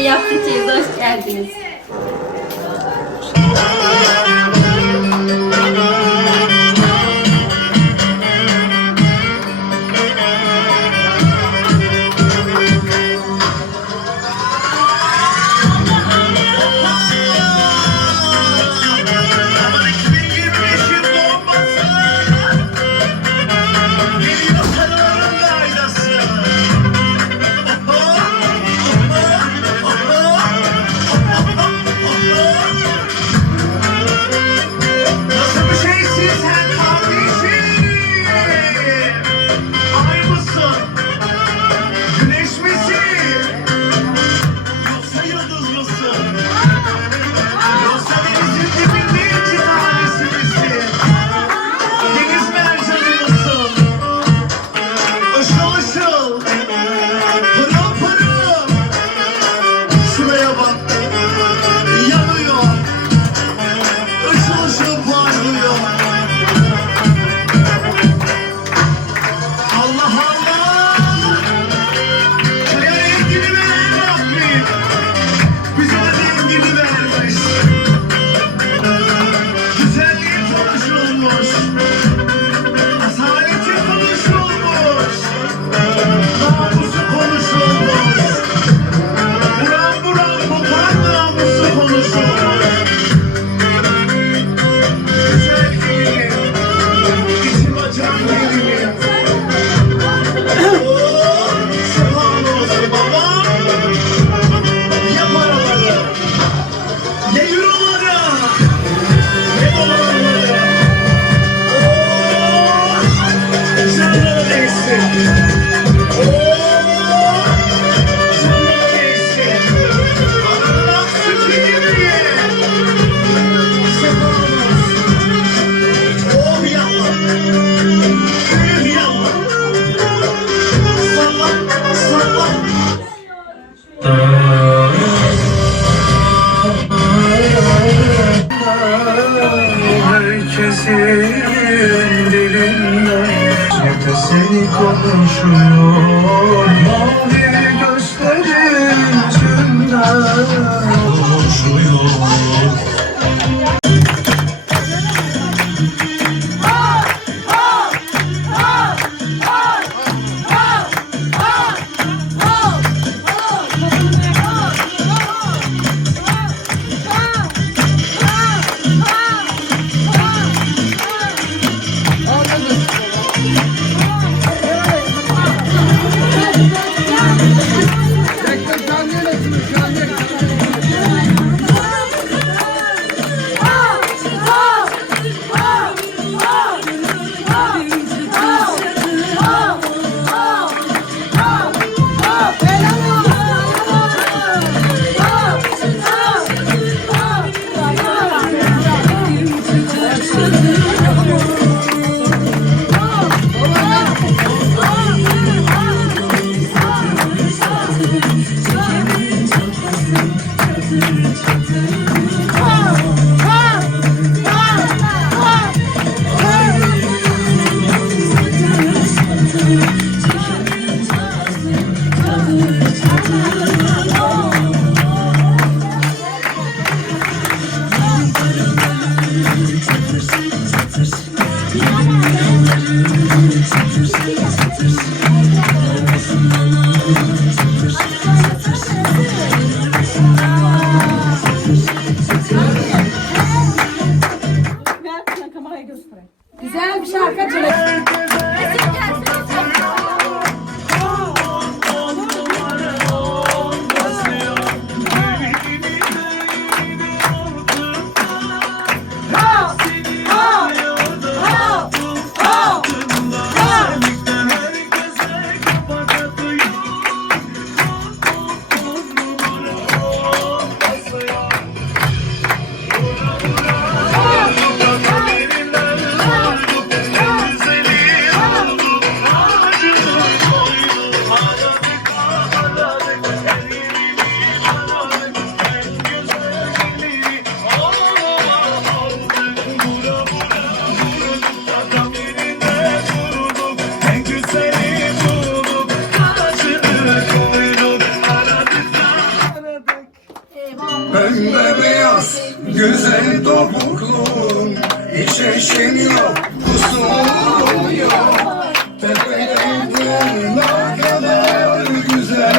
benim yaptığım teyze hoş geldiniz.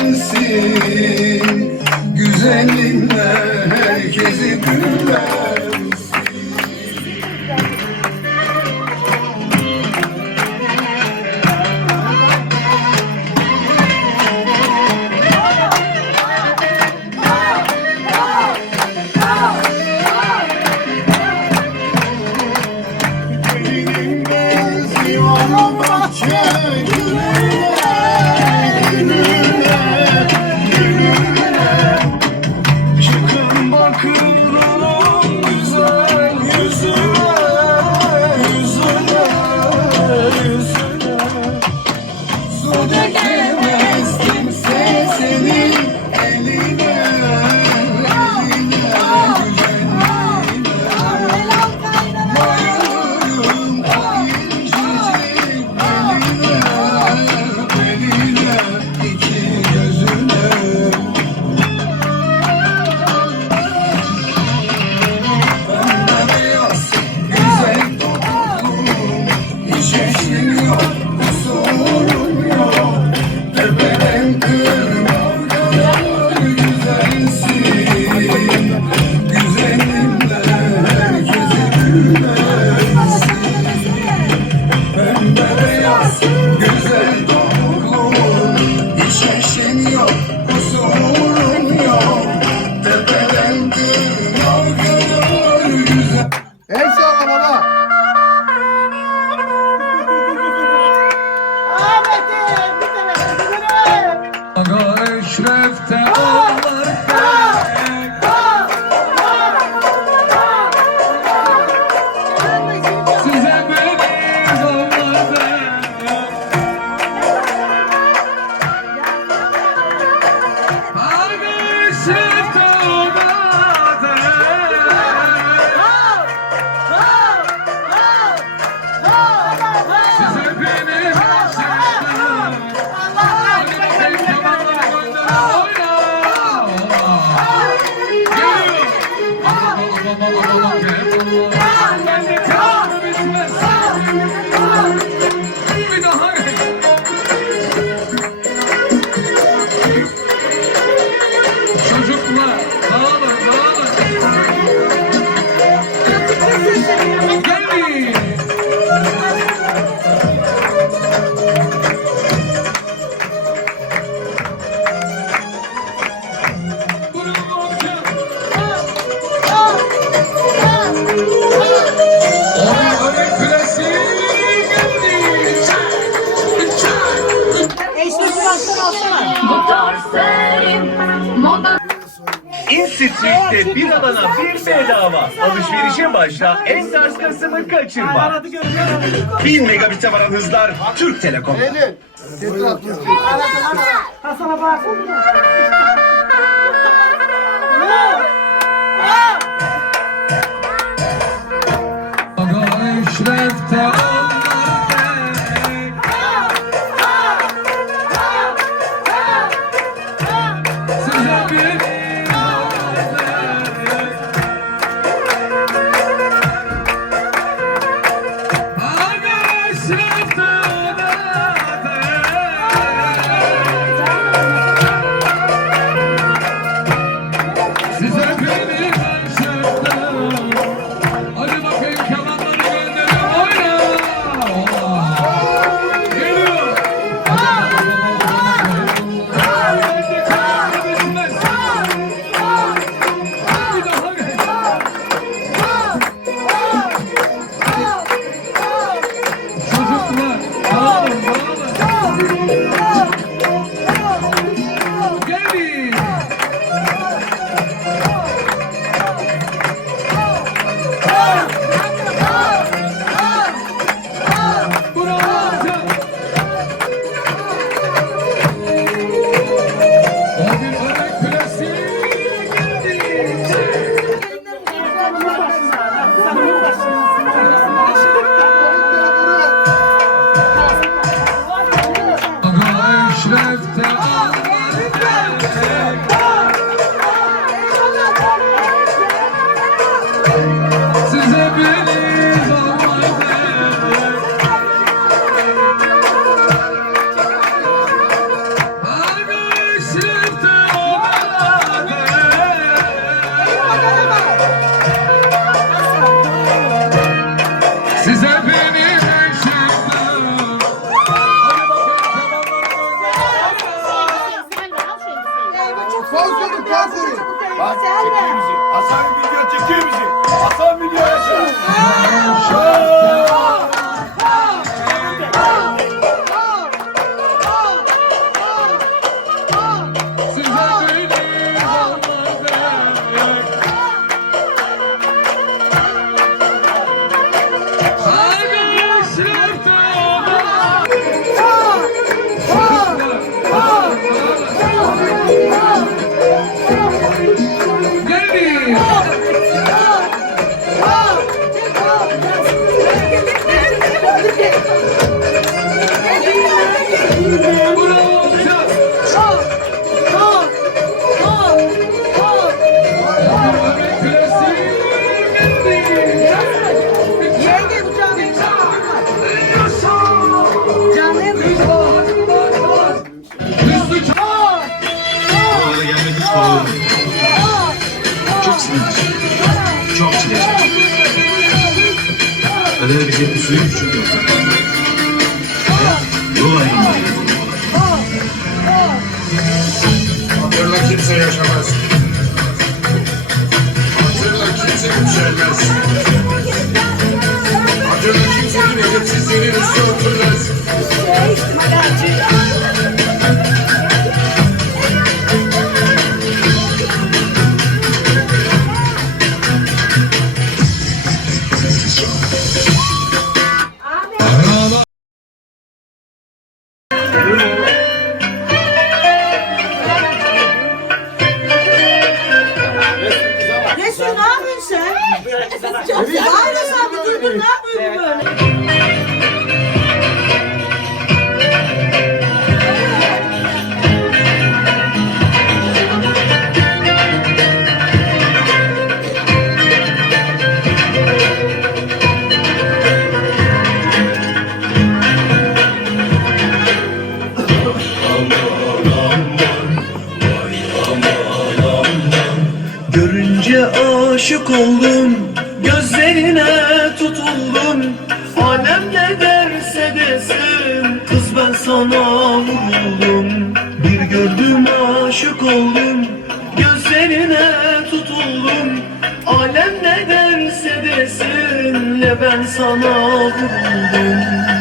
sensin. Güzelinle herkesi güler Avantajla en ters kasımı kaçırma. 1000 megabite varan hızlar Türk Telekom'da. Hasan'a bağırsana. Sonsuzluk kanseri. Bak çekiyor bizi. Hasan video çekiyor bizi. Hasan video yaşıyor. Yaşıyor. kimse yükselmez Acının kimsenin edepsizliğinin üstü oturmaz. Şey, doldum Gözlerine tutuldum Alem ne derse desin Kız ben sana vuruldum. Bir gördüm aşık oldum Gözlerine tutuldum. Alem ne derse desin Ne ben sana vuruldum.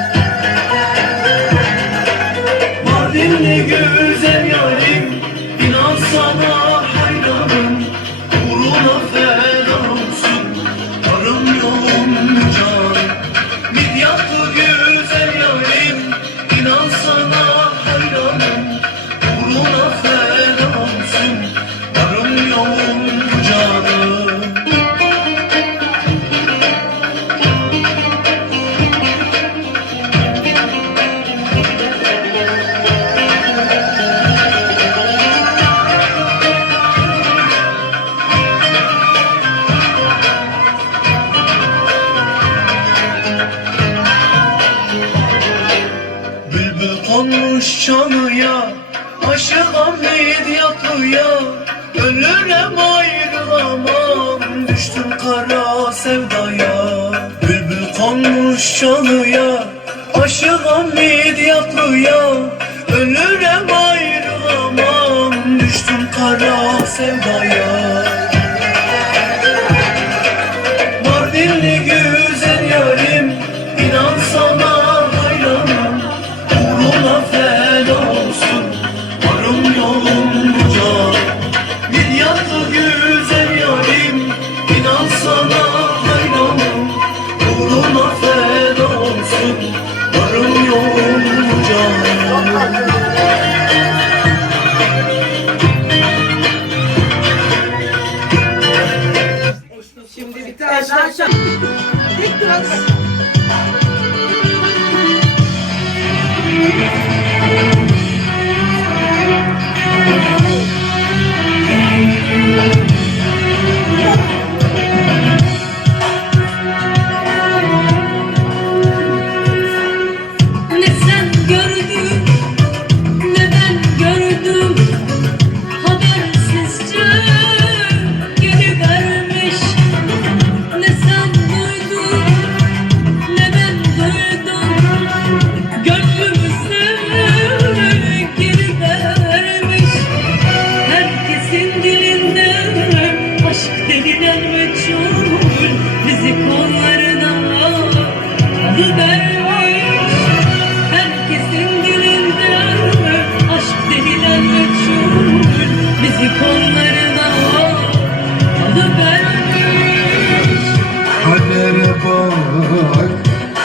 love.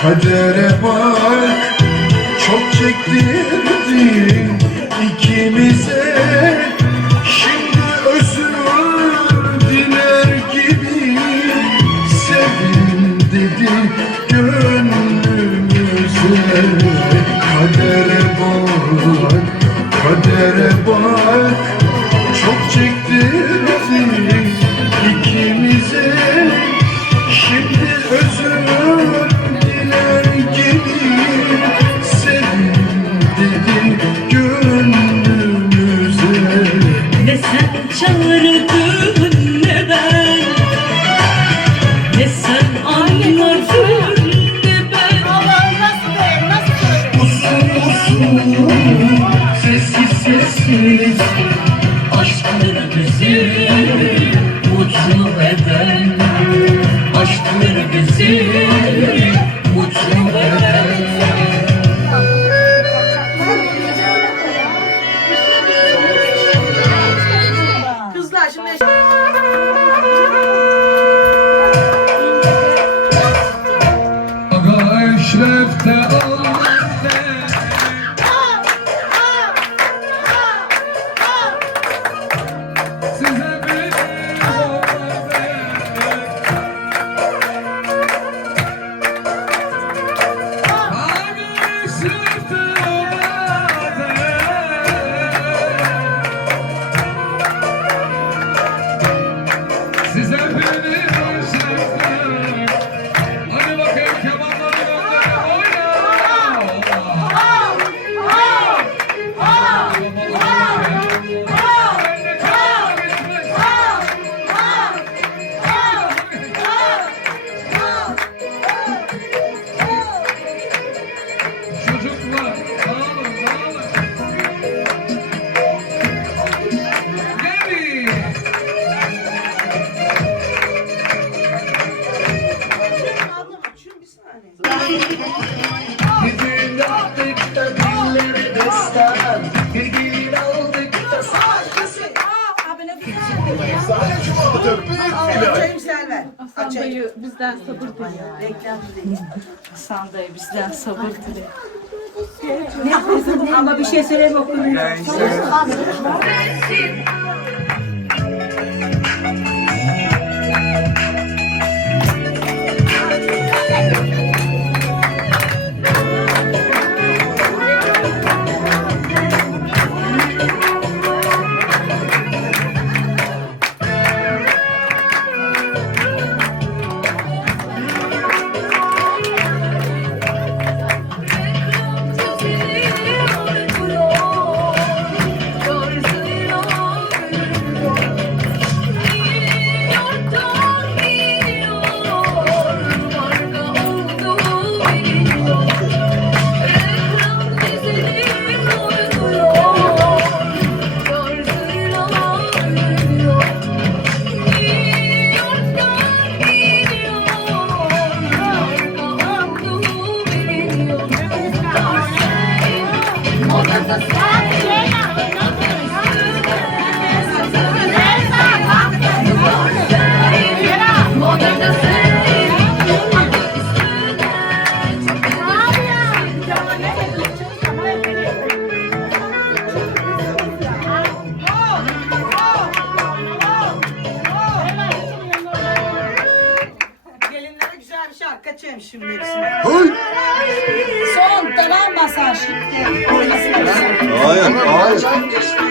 Kadere bak çok çektirdin ikimize Sanda'ya bizden sabır dile. Ama bir şey söyleyeyim okulun. Just